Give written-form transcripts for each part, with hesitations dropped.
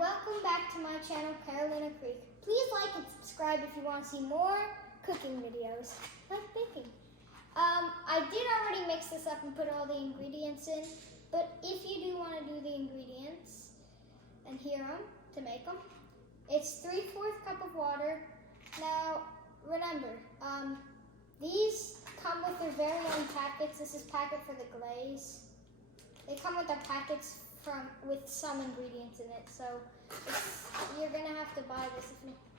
welcome back to my channel, Karolina, Kriek. Please like and subscribe if you want to see more cooking videos, like baking. I did already mix this up and put all the ingredients in, but if you do want to do the ingredients and hear them to make them, it's 3/4 cup of water. Now, remember, these come with their very own packets. This is packet for the glaze. They come with their packets with some ingredients in it, so you're gonna have to buy this.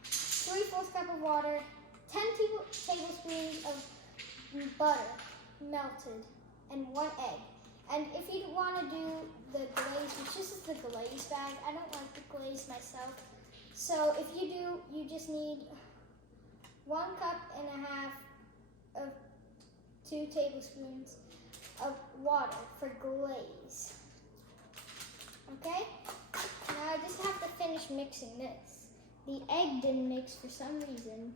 3/4 cup of water, 10 tablespoons of butter melted, and 1 egg. And if you want to do the glaze, which this is the glaze bag, I don't like the glaze myself. So if you do, you just need 1.5 cups of 2 tablespoons of water for glaze. Okay? Now I just have to finish mixing this. The egg didn't mix for some reason.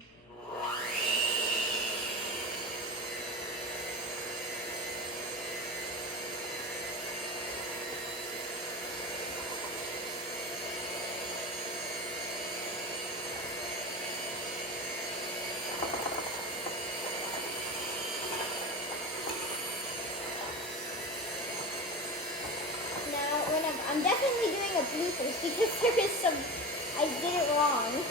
I'm definitely doing a bloopers because there is some, I did it wrong.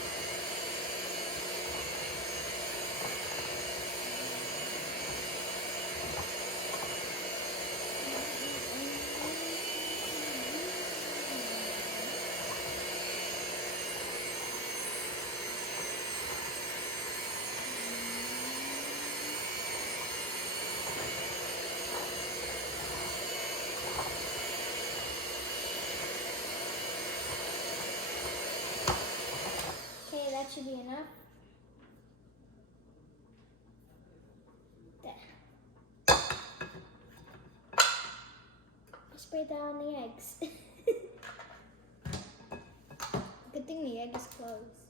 That should be enough. There. I sprayed that on the eggs. Good thing the egg is closed.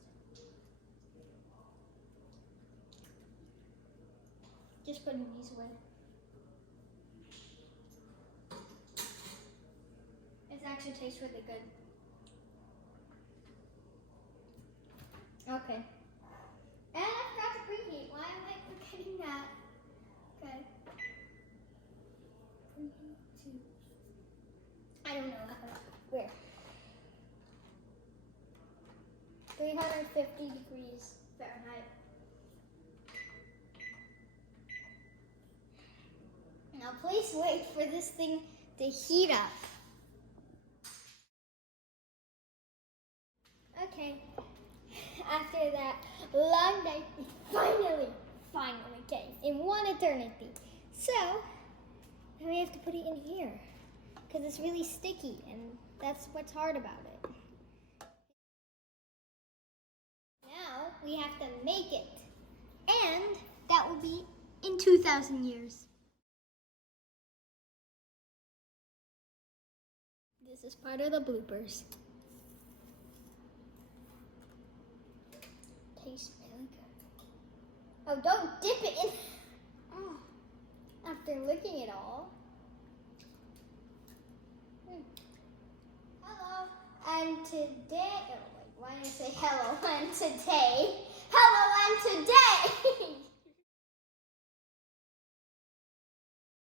Just putting these away. It actually tastes really good. Okay. And I forgot to preheat. Why am I forgetting that? Okay. Preheat to, I don't know where. 350 degrees Fahrenheit. Now please wait for this thing to heat up. Okay. After that long night, it finally came in one eternity. So, now we have to put it in here because it's really sticky and that's what's hard about it. Now we have to make it, and that will be in 2,000 years. This is part of the bloopers. Tastes really good. Oh, don't dip it in. Oh, after licking it all. Hello. And today, oh wait, why did I say hello? And today, hello and today.